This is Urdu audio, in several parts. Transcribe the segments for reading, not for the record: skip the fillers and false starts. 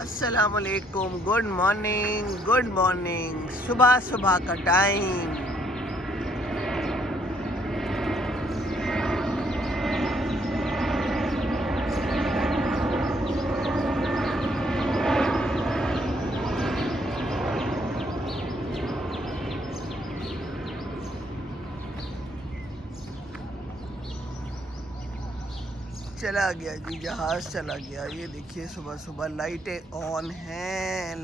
السلام علیکم، گڈ مارننگ، صبح صبح کا ٹائم۔ چلا گیا جی، جہاز چلا گیا۔ یہ دیکھیے صبح صبح لائٹیں آن ہیں۔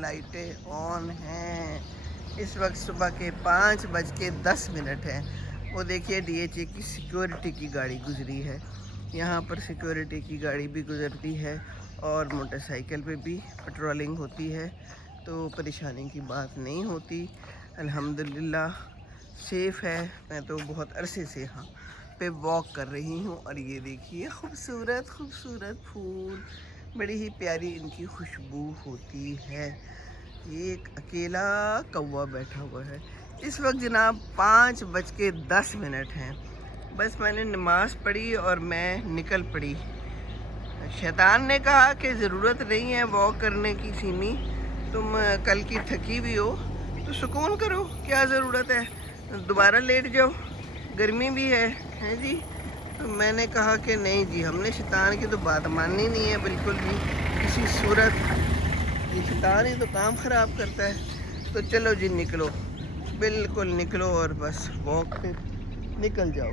اس وقت صبح کے 5:10 ہیں۔ وہ دیکھیے ڈی ایچ اے کی سیکیورٹی کی گاڑی گزری ہے۔ یہاں پر سیکیورٹی کی گاڑی بھی گزرتی ہے اور موٹر سائیکل پہ بھی پٹرولنگ ہوتی ہے، تو پریشانی کی بات نہیں ہوتی۔ الحمدللہ سیف ہے۔ میں تو بہت عرصے سے یہاں پہ واک کر رہی ہوں، اور یہ دیکھیے خوبصورت پھول، بڑی ہی پیاری ان کی خوشبو ہوتی ہے۔ یہ ایک اکیلا کوا بیٹھا ہوا ہے۔ اس وقت جناب 5:10 ہیں۔ بس میں نے نماز پڑھی اور میں نکل پڑی۔ شیطان نے کہا کہ ضرورت نہیں ہے واک کرنے کی سیمی، تم کل کی تھکی ہوئی ہو تو سکون کرو، کیا ضرورت ہے، دوبارہ لیٹ جاؤ، گرمی بھی ہے جی۔ تو میں نے کہا کہ نہیں جی، ہم نے شیطان کی تو بات ماننی نہیں ہے بالکل بھی کسی صورت۔ یہ شیطان ہی تو کام خراب کرتا ہے۔ تو چلو جی نکلو، بالکل نکلو اور بس واک پہ نکل جاؤ۔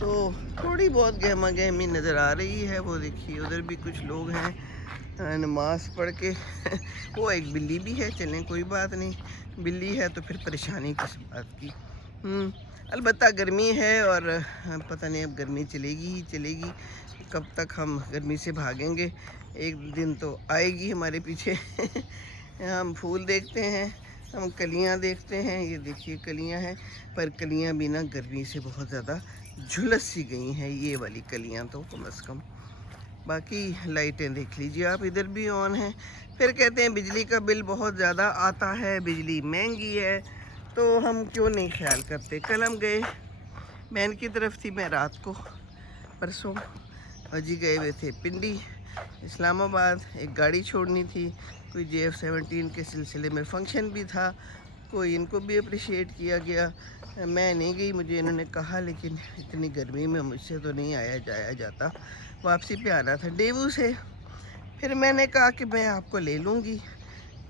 تو تھوڑی بہت گہما گہمی نظر آ رہی ہے، وہ دیکھیے ادھر بھی کچھ لوگ ہیں نماز پڑھ کے۔ وہ ایک بلی بھی ہے، چلیں کوئی بات نہیں، بلی ہے تو پھر پریشانی کس بات کی۔ البتہ گرمی ہے اور پتہ نہیں اب گرمی چلے گی، کب تک ہم گرمی سے بھاگیں گے۔ ایک دن تو آئے گی ہمارے پیچھے۔ ہم پھول دیکھتے ہیں، ہم کلیاں دیکھتے ہیں، یہ دیکھیے کلیاں ہیں، پر کلیاں بھی نا گرمی سے بہت زیادہ جھلس سی گئی ہیں، یہ والی کلیاں تو کم از کم۔ باقی لائٹیں دیکھ لیجیے آپ، ادھر بھی آن ہیں۔ پھر کہتے ہیں بجلی کا بل بہت زیادہ آتا ہے، بجلی مہنگی ہے، تو ہم کیوں نہیں خیال کرتے۔ کل ہم گئے، بہن کی طرف تھی، میں رات کو پرسوں جی گئے ہوئے تھے پنڈی اسلام آباد، ایک گاڑی چھوڑنی تھی، کوئی JF-17 کے سلسلے میں فنکشن بھی تھا، کوئی ان کو بھی اپریشیٹ کیا گیا۔ میں نہیں گئی، مجھے انہوں نے کہا، لیکن اتنی گرمی میں مجھ سے تو نہیں آیا جایا جاتا، واپسی پہ آنا تھا ڈیوو سے۔ پھر میں نے کہا کہ میں آپ کو لے لوں گی۔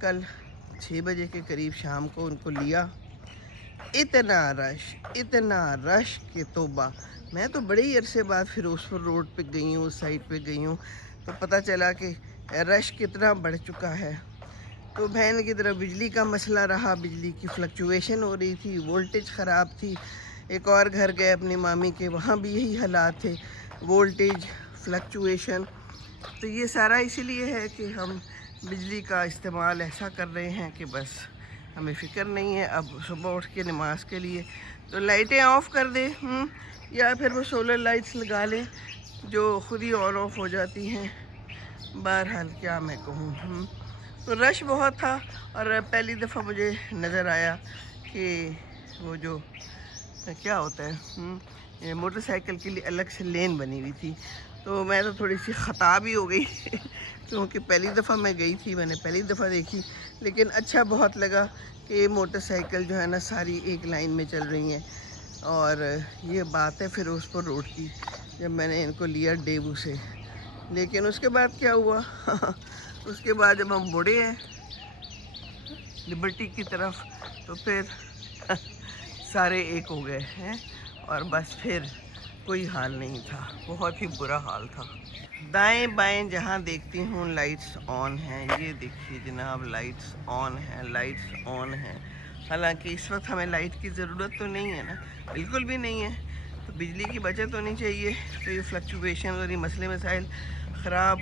کل 6 بجے کے قریب شام کو ان کو لیا، اتنا رش کہ توبہ۔ میں تو بڑے ہی عرصے بعد فیروز پور روڈ پہ گئی ہوں، اس سائڈ پہ گئی ہوں، تو پتہ چلا کہ رش کتنا بڑھ چکا ہے۔ تو بہن کی طرف بجلی کا مسئلہ رہا، بجلی کی فلکچویشن ہو رہی تھی، وولٹیج خراب تھی۔ ایک اور گھر گئے اپنی مامی کے، وہاں بھی یہی حالات تھے، وولٹیج فلکچویشن۔ تو یہ سارا اسی لیے ہے کہ ہم بجلی کا استعمال ایسا کر رہے ہیں کہ بس ہمیں فکر نہیں ہے۔ اب صبح اٹھ کے نماز کے لیے تو لائٹیں آف کر دیں، یا پھر وہ سولر لائٹس لگا لیں جو خود ہی آن آف ہو جاتی ہیں۔ بہرحال کیا میں کہوں، تو رش بہت تھا، اور پہلی دفعہ مجھے نظر آیا کہ وہ جو کیا ہوتا ہے، موٹر سائیکل کے لیے الگ سے لین بنی ہوئی تھی، تو میں تو تھوڑی سی خطا بھی ہو گئی کیونکہ پہلی دفعہ میں گئی تھی، میں نے پہلی دفعہ دیکھی، لیکن اچھا بہت لگا کہ موٹر سائیکل جو ہے نا ساری ایک لائن میں چل رہی ہیں۔ اور یہ بات ہے فیروز پور روڈ کی، جب میں نے ان کو لیا ڈیوو سے۔ لیکن اس کے بعد کیا ہوا اس کے بعد جب ہم بڑھے ہیں لبرٹی کی طرف، تو پھر سارے ایک ہو گئے ہیں، اور بس پھر کوئی حال نہیں تھا، بہت ہی برا حال تھا۔ دائیں بائیں جہاں دیکھتی ہوں لائٹس آن ہیں، یہ دیکھیے جناب لائٹس آن ہیں۔ حالانکہ اس وقت ہمیں لائٹ کی ضرورت تو نہیں ہے نا، بالکل بھی نہیں ہے، تو بجلی کی بچت ہونی چاہیے۔ تو یہ فلکچویشن اور یہ مسئلے مسائل خراب،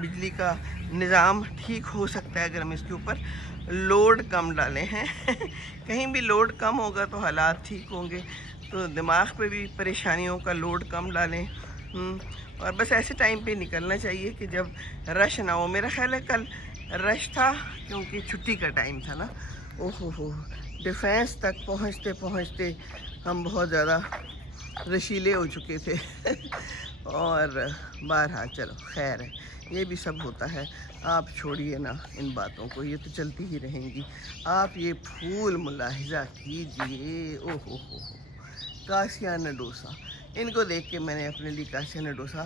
بجلی کا نظام ٹھیک ہو سکتا ہے اگر ہم اس کے اوپر لوڈ کم ڈالیں ہیں کہیں بھی لوڈ کم ہوگا تو حالات ٹھیک ہوں گے، تو دماغ پہ بھی پریشانیوں کا لوڈ کم ڈالیں، اور بس ایسے ٹائم پہ نکلنا چاہیے کہ جب رش نہ ہو۔ میرا خیال ہے کل رش تھا کیونکہ چھٹی کا ٹائم تھا نا۔ اوہ ڈیفینس تک پہنچتے پہنچتے ہم بہت زیادہ رشیلے ہو چکے تھے اور بہرحال چلو خیر ہے، یہ بھی سب ہوتا ہے. آپ چھوڑیے نا ان باتوں کو, یہ تو چلتی ہی رہیں گی. آپ یہ پھول ملاحظہ کیجئے. او ہو کاسیانہ ڈوسا, ان کو دیکھ کے میں نے اپنے لیے کاسیانہ ڈوسا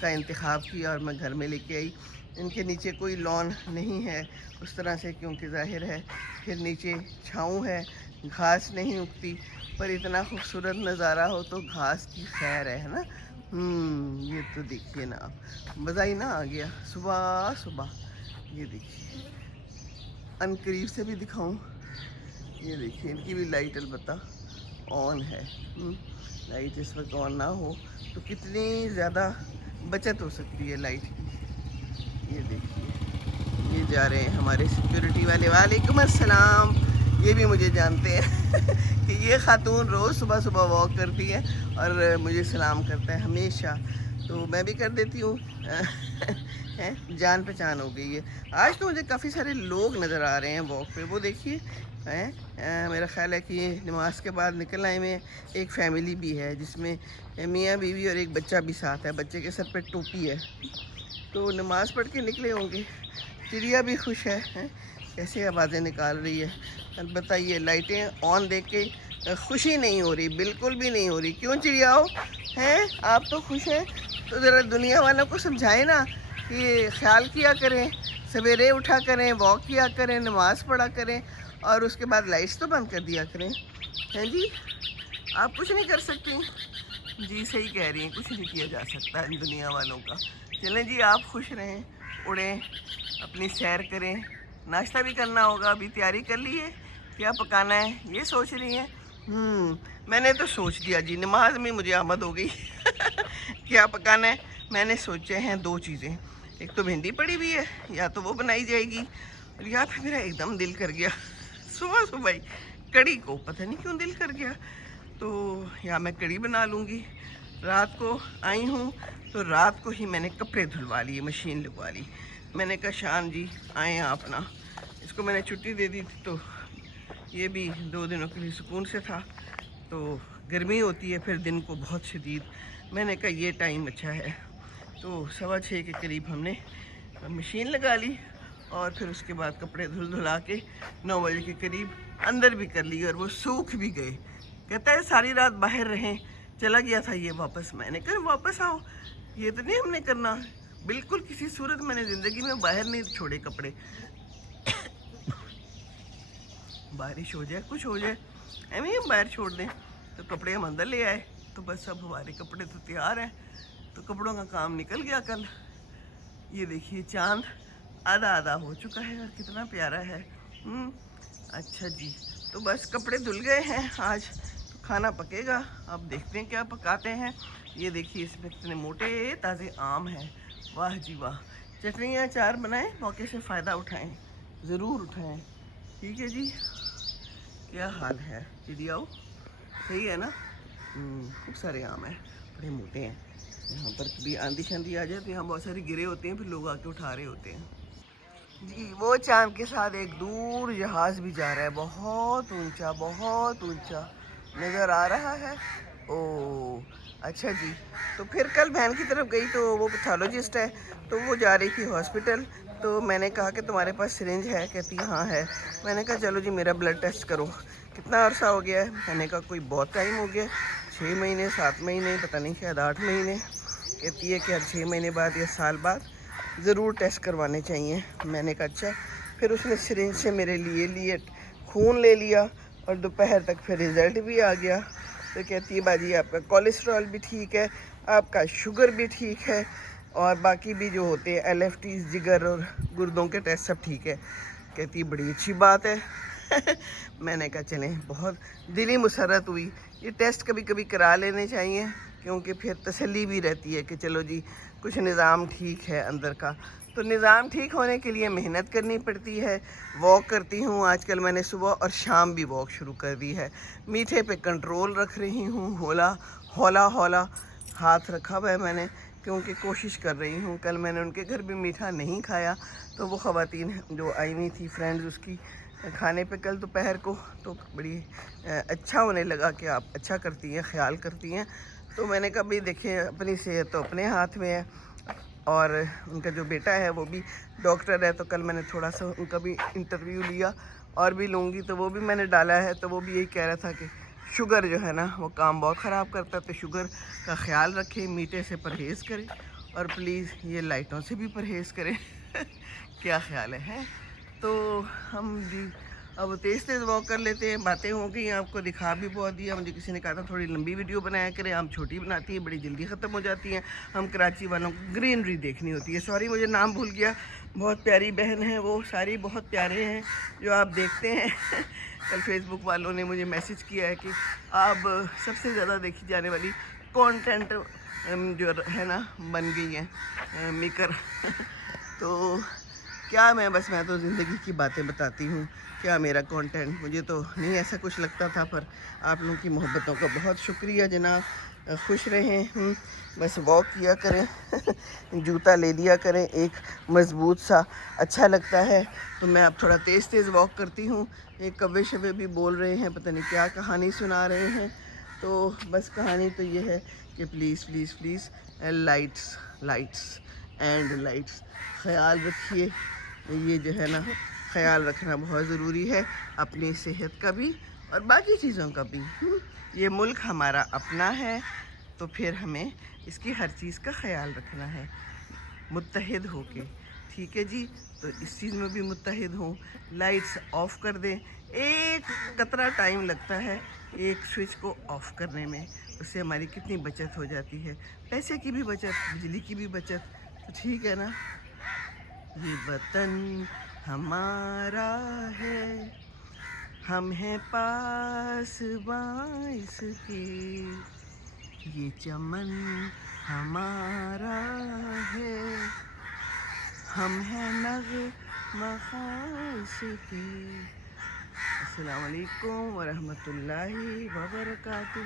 کا انتخاب کیا اور میں گھر میں لے کے آئی. ان کے نیچے کوئی لان نہیں ہے اس طرح سے, کیونکہ ظاہر ہے پھر نیچے چھاؤں ہے, گھاس نہیں اگتی, پر اتنا خوبصورت نظارہ ہو تو گھاس کی خیر ہے نا. یہ تو دیکھیے نا آپ, مزہ ہی نہ آ گیا صبح صبح. یہ دیکھیے ان قریب سے بھی دکھاؤں, یہ دیکھیے ان کی بھی لائٹ البتہ آن ہے. لائٹ اس وقت آن نہ ہو تو کتنی زیادہ بچت ہو سکتی ہے لائٹ کی. یہ دیکھیے یہ جا رہے ہیں ہمارے سیکیورٹی والے. وعلیکم السلام. یہ بھی مجھے جانتے ہیں کہ یہ خاتون روز صبح صبح واک کرتی ہے اور مجھے سلام کرتا ہے ہمیشہ, تو میں بھی کر دیتی ہوں. جان پہچان ہو گئی ہے. آج تو مجھے کافی سارے لوگ نظر آ رہے ہیں واک پہ. وہ دیکھیے میرا خیال ہے کہ نماز کے بعد نکل آئے میں ایک فیملی بھی ہے جس میں میاں بیوی اور ایک بچہ بھی ساتھ ہے. بچے کے سر پہ ٹوپی ہے, تو نماز پڑھ کے نکلے ہوں گے. چڑیا بھی خوش ہے, کیسے آوازیں نکال رہی ہے. البتہ یہ لائٹیں آن دیکھ کے خوشی نہیں ہو رہی, بالکل بھی نہیں ہو رہی. کیوں چڑیاؤ ہیں آپ تو خوش ہیں, تو ذرا دنیا والوں کو سمجھائیں نا کہ خیال کیا کریں, سویرے اٹھا کریں, واک کیا کریں, نماز پڑھا کریں, اور اس کے بعد لائٹس تو بند کر دیا کریں. ہیں جی آپ کچھ نہیں کر سکتی؟ جی صحیح کہہ رہی ہیں, کچھ نہیں کیا جا سکتا ان دنیا والوں کا. چلیں جی آپ خوش رہیں, اڑیں, اپنی سیر کریں. ناشتہ بھی کرنا ہوگا, ابھی تیاری کر لی ہے کیا پکانا ہے یہ سوچ رہی ہیں. میں نے تو سوچ دیا جی, نماز میں مجھے آمد ہو گئی. کیا پکانا ہے میں نے سوچے ہیں 2 چیزیں. ایک تو بھنڈی پڑی ہوئی ہے, یا تو وہ بنائی جائے گی, اور یا پھر میرا ایک دم دل کر گیا صبح صبح ہی کڑی کو, پتہ نہیں کیوں دل کر گیا, تو یا میں کڑی بنا لوں گی. رات کو آئی ہوں تو رات کو ہی میں نے کپڑے دھلوا لیے, مشین لگوا لی. میں نے کہا شان جی آئیں آپ نا, اس کو میں نے چھٹی دے دی تھی تو یہ بھی 2 دنوں کے لیے سکون سے تھا. تو گرمی ہوتی ہے پھر دن کو بہت شدید, میں نے کہا یہ ٹائم اچھا ہے. تو 6:15 کے قریب ہم نے مشین لگا لی, اور پھر اس کے بعد کپڑے دھلا کے 9 بجے کے قریب اندر بھی کر لی, اور وہ سوکھ بھی گئے. کہتا ہے ساری رات باہر رہیں, چلا گیا تھا یہ واپس. میں نے کہا واپس آؤ, یہ تو نہیں ہم نے کرنا, بالکل کسی صورت میں نے زندگی میں باہر نہیں چھوڑے کپڑے. بارش ہو جائے کچھ ہو جائے ایویں ہم باہر چھوڑ دیں, تو کپڑے ہم اندر لے آئے, تو بس اب ہمارے کپڑے تو تیار ہیں, تو کپڑوں کا کام نکل گیا کل. یہ دیکھیے چاند آدھا ہو چکا ہے, اور کتنا پیارا ہے. اچھا جی, تو بس کپڑے دھل گئے ہیں, آج کھانا پکے گا. اب دیکھتے ہیں کیا پکاتے ہیں. یہ دیکھیے اس میں اتنے موٹے تازے آم ہیں, واہ جی واہ. چٹنیاں اچار بنائیں, موقع سے فائدہ اٹھائیں, ضرور اٹھائیں. ٹھیک ہے جی. کیا حال ہے چڑیاؤ, صحیح ہے نا. خوب سارے آم ہیں, بڑے موٹے ہیں. یہاں پر کبھی آندھی شاندھی آ جائے تو یہاں بہت سارے گرے ہوتے ہیں, پھر لوگ آ کے اٹھا رہے ہوتے ہیں. جی وہ چاند کے ساتھ ایک دور جہاز بھی جا رہا ہے, بہت اونچا بہت اونچا نظر آ رہا ہے. او اچھا جی. تو پھر کل بہن کی طرف گئی تو وہ پیتھولوجسٹ ہے, تو وہ جا رہی تھی ہاسپٹل. تو میں نے کہا کہ تمہارے پاس سرنج ہے, کہتی ہاں ہے. میں نے کہا چلو جی میرا بلڈ ٹیسٹ کرو. کتنا عرصہ ہو گیا ہے؟ میں نے کہا کوئی بہت ٹائم ہو گیا, 6 مہینے 7 مہینے, پتہ نہیں شاید 8 مہینے. کہتی ہے کہ ہر 6 مہینے بعد یا سال بعد ضرور ٹیسٹ کروانے چاہیے. میں نے کہا اچھا. پھر اس نے سرنج سے میرے لیے خون لے لیا, اور دوپہر تک پھر رزلٹ بھی آ گیا. تو کہتی ہے باجی آپ کا کولیسٹرول بھی ٹھیک ہے, آپ کا شوگر بھی ٹھیک ہے, اور باقی بھی جو ہوتے ہیں LFTs, جگر اور گردوں کے ٹیسٹ سب ٹھیک ہے. کہتی ہے بڑی اچھی بات ہے. میں نے کہا چلیں, بہت دلی مسرت ہوئی. یہ ٹیسٹ کبھی کبھی کرا لینے چاہیے, کیونکہ پھر تسلی بھی رہتی ہے کہ چلو جی کچھ نظام ٹھیک ہے اندر کا. تو نظام ٹھیک ہونے کے لیے محنت کرنی پڑتی ہے. واک کرتی ہوں آج کل, میں نے صبح اور شام بھی واک شروع کر دی ہے. میٹھے پہ کنٹرول رکھ رہی ہوں, ہولا ہاتھ رکھا ہوا ہے میں نے, کیونکہ کوشش کر رہی ہوں. کل میں نے ان کے گھر بھی میٹھا نہیں کھایا, تو وہ خواتین جو آئی ہوئی تھی فرینڈز اس کی کھانے پہ کل دوپہر کو, تو بڑی اچھا ہونے لگا کہ آپ اچھا کرتی ہیں, خیال کرتی ہیں. تو میں نے کہا بھئی دیکھیں اپنی صحت تو اپنے ہاتھ میں ہے, اور ان کا جو بیٹا ہے وہ بھی ڈاکٹر ہے، تو کل میں نے تھوڑا سا ان کا بھی انٹرویو لیا، اور بھی لوں گی، تو وہ بھی میں نے ڈالا ہے، تو وہ بھی یہی کہہ رہا تھا کہ شوگر جو ہے نا وہ کام بہت خراب کرتا ہے، تو شوگر کا خیال رکھیں، میٹھے سے پرہیز کریں، اور پلیز یہ لائٹوں سے بھی پرہیز کریں کیا خیال ہے؟ تو ہم جی اب تیز تیز واک کر لیتے ہیں، باتیں ہو گئی، آپ کو دکھا بھی بہت دیا، مجھے کسی نے کہا تھا تھوڑی لمبی ویڈیو بنایا کریں، ہم چھوٹی بناتی ہیں، بڑی جلدی ختم ہو جاتی ہیں، ہم کراچی والوں کو گرینری دیکھنی ہوتی ہے، سوری مجھے نام بھول گیا، بہت پیاری بہن ہیں وہ، ساری بہت پیارے ہیں جو آپ دیکھتے ہیں کل فیس بک والوں نے مجھے میسج کیا ہے کہ آپ سب سے زیادہ دیکھی جانے والی کانٹینٹ جو ہے نا بن گئی ہیں میکر تو کیا میں تو زندگی کی باتیں بتاتی ہوں، کیا میرا کانٹینٹ، مجھے تو نہیں ایسا کچھ لگتا تھا، پر آپ لوگوں کی محبتوں کا بہت شکریہ جناب، خوش رہیں، بس واک کیا کریں جوتا لے لیا کریں ایک مضبوط سا، اچھا لگتا ہے، تو میں اب تھوڑا تیز تیز واک کرتی ہوں، ایک کوے شوے بھی بول رہے ہیں، پتہ نہیں کیا کہانی سنا رہے ہیں، تو بس کہانی تو یہ ہے کہ پلیز پلیز پلیز لائٹس خیال رکھیے، یہ جو ہے نا خیال رکھنا بہت ضروری ہے، اپنی صحت کا بھی اور باقی چیزوں کا بھی، یہ ملک ہمارا اپنا ہے، تو پھر ہمیں اس کی ہر چیز کا خیال رکھنا ہے متحد ہو کے، ٹھیک ہے جی، تو اس چیز میں بھی متحد ہوں، لائٹس آف کر دیں، ایک قطرہ ٹائم لگتا ہے ایک سوئچ کو آف کرنے میں، اس سے ہماری کتنی بچت ہو جاتی ہے، پیسے کی بھی بچت، بجلی کی بھی بچت، تو ٹھیک ہے نا، یہ وطن ہمارا ہے، ہم ہیں پاسباں اس کے، یہ چمن ہمارا ہے، ہم ہیں نغمہ خاص کے۔ السلام علیکم ورحمۃ اللہ وبرکاتہ۔